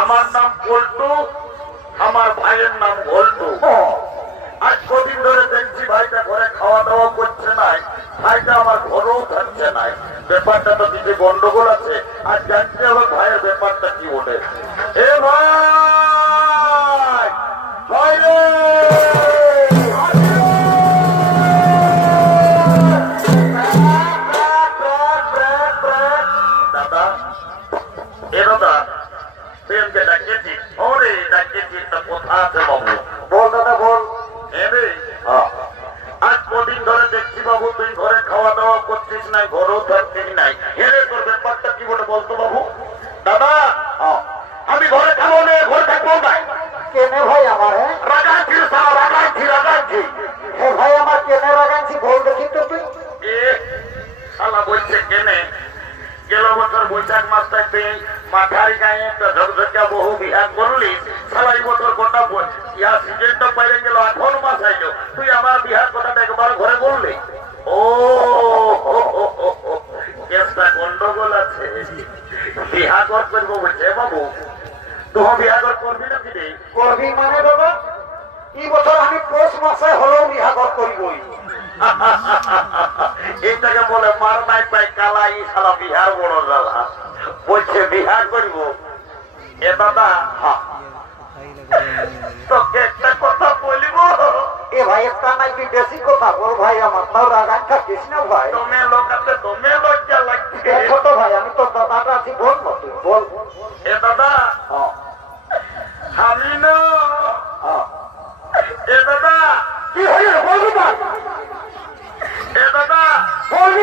আমার নাম পল্টু আমার ভাইয়ের নাম ভল্টু আজ কদিন ধরে দেখছি ভাইটা ঘরে খাওয়া দাওয়া করছে নাই, ভাইটা আমার ঘরেও থাকছে নাই। ব্যাপারটা তো নিজে গন্ডগোল আছে, আর জানতে আমার ভাইয়ের ব্যাপারটা কি বলে এ ভাই! বলতো বাবু দাদা আমি ঘরে খাব না ঘরে থাকব নাই কেনে ভাই আমার হ্যাঁ রাগাচ্ছি সারা রাগাচ্ছি রাগাচ্ছি হে ভাই আমার কেনে লাগাইছি বল দেখি তো তুই এ শালা বলছে কেনে গেল বছর বৈশাখ মাসটায় তুই মাথারি গায়ে একটা ঝকঝকিয়া বহু বিহার করলি শালা এই বছর গোটা বই- ইয়া সিজনটা বাইরে গেল আঠারো মাস আইলো তুই আমার বিহার কথাটা একবার ঘরে বললি ও হো, হো, হো, হো, কেসটা গন্ডগোল আছে বিহাগর করব বলছে বাবু তুই বিহাগর করবি না কি রে? করবি মানে দাদা এই বছর আমি পৌষ মাসে হলেও বিহাগর করিবই এটাকে বলে মার নাই পাই কালা ই শালা বিহার বড় জ্বালা বলছে বিহার করিব? এ দাদা তোকে একটা কথা বলিব। এ ভাই একটা নাই কথা বল ভাই আমার তাও রাগান থাকিস না ভাই। তুমি লোকাতে তুমি লজ্জা লাগছে। ছোট ভাই আমি তো দাদাটা আছি বল না তুই বল। এ দাদা হ্যাঁ, আমি না। হ্যাঁ। এ দাদা কি হইল বলবি এ দাদা বলবি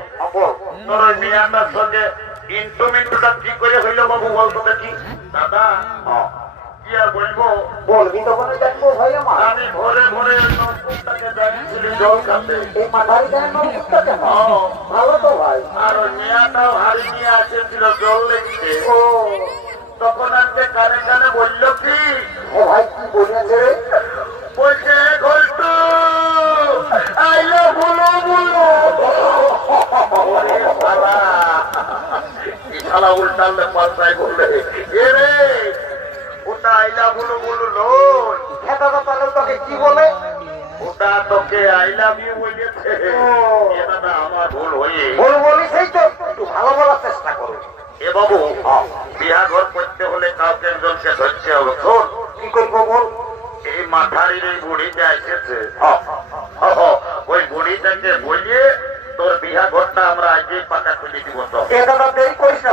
তোর ওই মেয়াটার সঙ্গে ইন্টু মিন্টুটা কি করে হইল বাবু বলতো দেখি। দাদা হ্যাঁ। কি আর বলব? বলবি তখন দেখব ভাই আমার। আমি ভোরে ভোরে ওই নলকূপটাকে যাচ্ছিলি জল খাতে। এই মাথারি গায়ে নলকূপটা কেন ভালো তো ভাই। আর ওই মেয়াটাও হাড়ি নিয়ে আসেছিল জল লেগেছে ও। তখন আজকে কানে কানে বলল কি? ও ভাই কি বলেছে রে? শালা উল্টালে হ্যাঁ হয়ে ঘর করতে হলে কাউকে ধরতে হবে শোন এই মাথারির এই বুড়িটা এসেছে হ্যাঁ। ওই বুড়িটাকে বলিয়ে তোর বিহা ঘরটা আমরা আজকেই পাকা খুলে দিব তো। এ দাদা দেরি করিস না।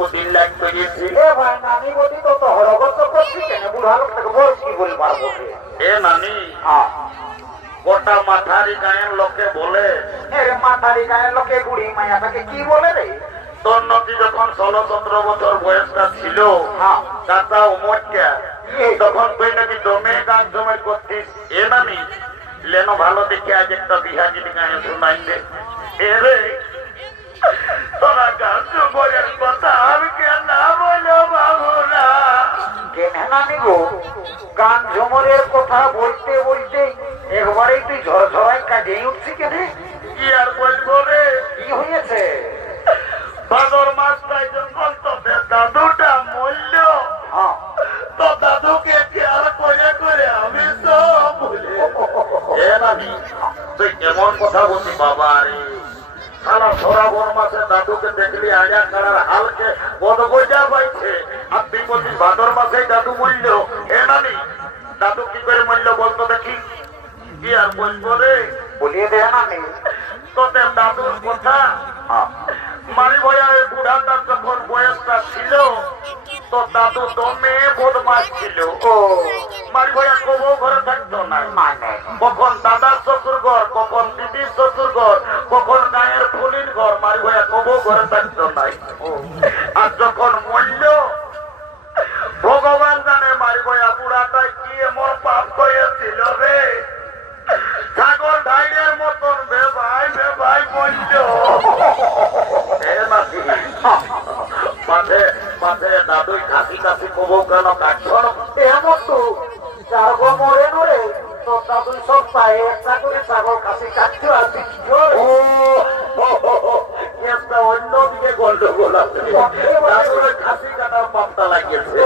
কই দিনে তবু তিন লাখ করিয়েছি এ ভাই নানি বলি তো তো হরগত করছি কেন? বুড়া লোকটাকে বল কি বলি পারব এ নানি হ্যাঁ। গোটা মাথারি গায়ের লোকে বলে। মাথারি গায়ের লোকে বুড়ি মায়াটাকে কি বলে রে? তোর নদী যখন ষোলো সতেরো বছর বয়সটা ছিল হ্যাঁ। কাকা উমরটা তখন তুই নাকি দমে গান জমে করতিস? এ নানি লেনো ভালো দেখে আজ একটা বিহা গীতি গায়ে এ রে গান ঝুমরের কথা বলতে বলতে একবারেই তুই কাজে উঠছি কেনে? কি আর বলব রে? কি হয়েছে? ভাদর মাসটাই যখন তোদের দাদুটা মূল্য হ্যাঁ। তো দাদুকে কেয়ার করে করে আমি সব ভুলে এ তুই কেমন কথা বলছি বাবা রে? সারা সরাবর মাসে দাদুকে দেখলি আজা করার হালকে বদবজা পাইছে। আর তুই ভাদর মাসে দাদু মূল্য নানি দাদু কি করে মূল্য বলতো দেখি। কি আর বলব রে? বলিয়ে দে না তোদের দাদুর কথা? মারি ভয়া এই বুড়াটা যখন বয়সটা ছিল তো দাদু দমে বদমাস ছিল। ও। মারি ভয়া ঘরে থাকতো না। মানে কখন দাদার শ্বশুর ঘর, কখন দিদির শ্বশুর ঘর, কখন গায়ের ফুলির ঘর মারি ভয়া কবু ঘরে থাকতো নাই আর যখন মূল্য ভগবান জানে মারি ভয়া বুড়াটাই কি এমন পাপ করেছিল রে। ছাগল ঢাইরের মতন বে ভাই বে ভাই মূল্য মাঠে মাঠে দাদুই কাশি কাশি কবু কেন না এমন তো সপ্তাহে একটা করে ছাগল কাছে কাটছো আর তুই কি জোর? ও একটা অন্য দিকে গন্ডগোল আছে। খাসি কাটার পাপটা লাগিয়েছে।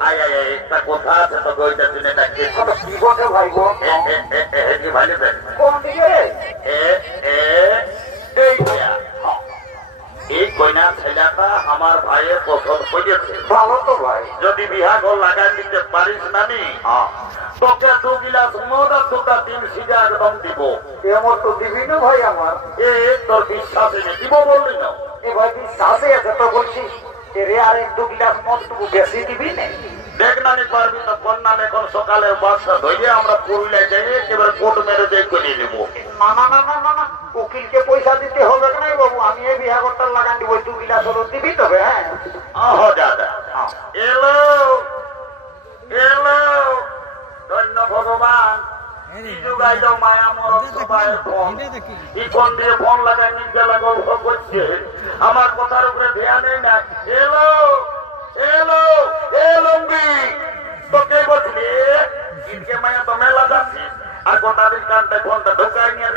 আয় আয় আয়, একটা কথা আছে তো গইটা দিনে ডাকে কি বটে ভাই গো? এ এ এ এ এ, কি ভালো কোন দিকে? রে এ এ এই কইনা ছেলেটা আমার ভাইয়ের পছন্দ করেছে ভালো তো ভাই। যদি বিহা ঘর লাগাই দিতে পারিস না নি তোকে দু গিলাস মদ আর দুটা তিন সিজা একদম দিব। এমন তো দিবি না ভাই আমার। এ তোর বিশ্বাস এনে দিব বললি না। এ ভাই বিশ্বাসে আছে তো বলছি রে আর এক দু গিলাস মদ বেশি দিবি না? দেখ না পারবি তো সকালে বাসটা ধরে আমরা পুরুলিয়া যাই এবার কোর্ট মেরে যাই করে নেব। না না না না না উকিলকে পয়সা দিতে হবে না বাবু আমি এই বিহাগরটা লাগান দিব দু গিলাস হলো দিবি তবে হ্যাঁ আহ দাদা এলো এলো ধন্য ভগবান কি যুগাইল মায়া মরণ সবাই ফোন ইকন দিয়ে ফোন লাগাই নিজে লাগাও করছে। আমার কথার উপরে ধ্যান নেই না। এলো এলো এ লম্বি তোকে বলছি ইনকে মায়া তো মেলা যাচ্ছিস আর গোটা দিন কানটায় ফোনটা ঢোকাই নিয়ে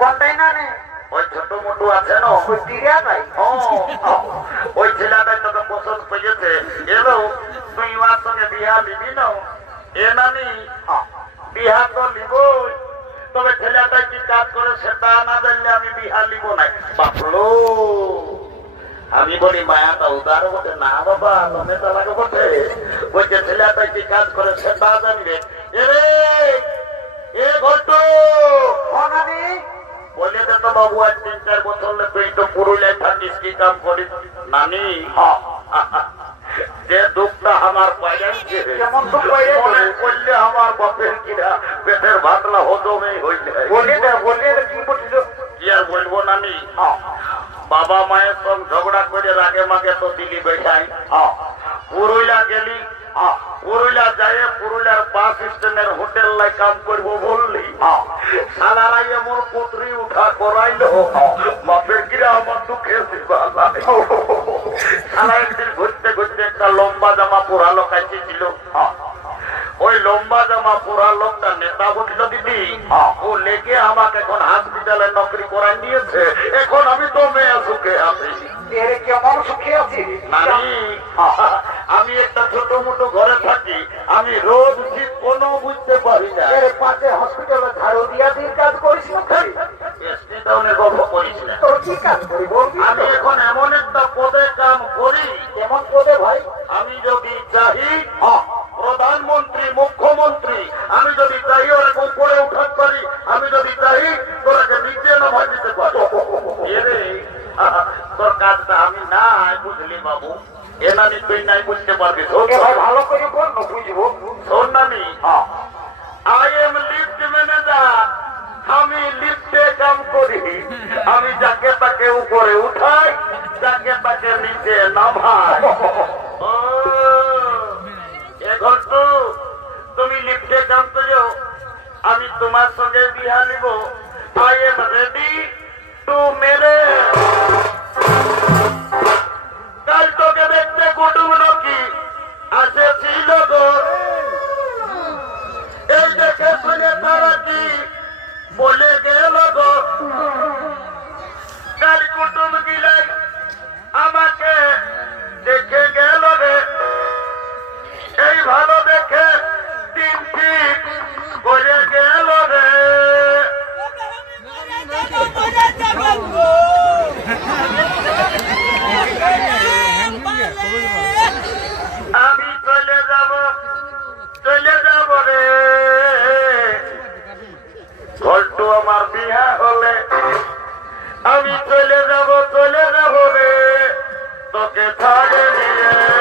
কোনটাই না নে? ওই ছোট মোটু আছে না, ওই তিরিয়া নাই? ওই ছেলেটাই তোকে পছন্দ করেছে এলো, তুই ওর সঙ্গে বিহা দিবি না? এ নানি, বিহা তো লিবই তবে ছেলেটাই কি কাজ করে সেটা না জানলে আমি বিহা লিব না বাপলো, আমি বলি, মায়াটা উদার বটে। না বাবা তুমি তো লাগে বটে। ওই যে ছেলেটাই কি কাজ করে সেটা জানবে। এরে এ ঘটু বলে তো বাবু আজ তিন চার বছর তুই তো পুরুলিয়ায় থাকিস কি কাম করিস? নানি যে দুঃখটা আমার? মনে করলে আমার বাপের কিনা পেটের ভাতলা হজমে হইলে। কি আর বলব নানি? বাবা মায়ের সঙ্গে ঝগড়া করে রাগে মাগে তো দিলি বেঠাই পুরুলিয়া গেলি। পুরুলিয়া যায় পুরুলিয়ার বাস স্ট্যান্ডের হোটেল লাই কাম করব বললি। সালারাই এমন পুত্রি উঠা করাইলো। বাপের কিরা আমার দুঃখে সালা একদিন ঘুরতে ঘুরতে একটা লম্বা জামা পোড়া লোক ছিল ওই লম্বা জামা পোড়া লোকটা নেতা বলছিল দিদি ও লেগে আমাকে এখন হসপিটালে নকরি করাই নিয়েছে। এখন আমি মেয়ে সুখে আছি। আমি একটা ছোট মোটো ঘরে থাকি আমি রোজ শীত কোনো বুঝতে পারি না। এর পাশে হসপিটালে ঝাড়ু দিয়া দিন কাজ করিস না না? আমি এখন এমন একটা পদে কাম করি কেমন পদে ভাই? আমি যদি চাহি প্রধানমন্ত্রী মুখ্যমন্ত্রী আমি যদি চাই পারি আমি যদি চাই নিচে নামাই দিতে পারি। তোর কাজটা আমি নাই বুঝলি বাবু। এ তুই নাই বুঝতে পারবি শোন এ ভাই ভালো করে বল না বুঝব? শোন নানি আই এম লিফট ম্যানেজার আমি লিফটে কাম করি। আমি যাকে তাকে উপরে উঠাই যাকে তাকে নিচে নামাই। এখন তো তুমি লিফটে কাম করো আমি তোমার সঙ্গে বিহা নিব। আই এম রেডি টু মেরে চলে যাব রে। ঘরটু আমার বিহা হলে আমি চলে যাব চলে যাব রে। তোকে ছাড়ে নিয়ে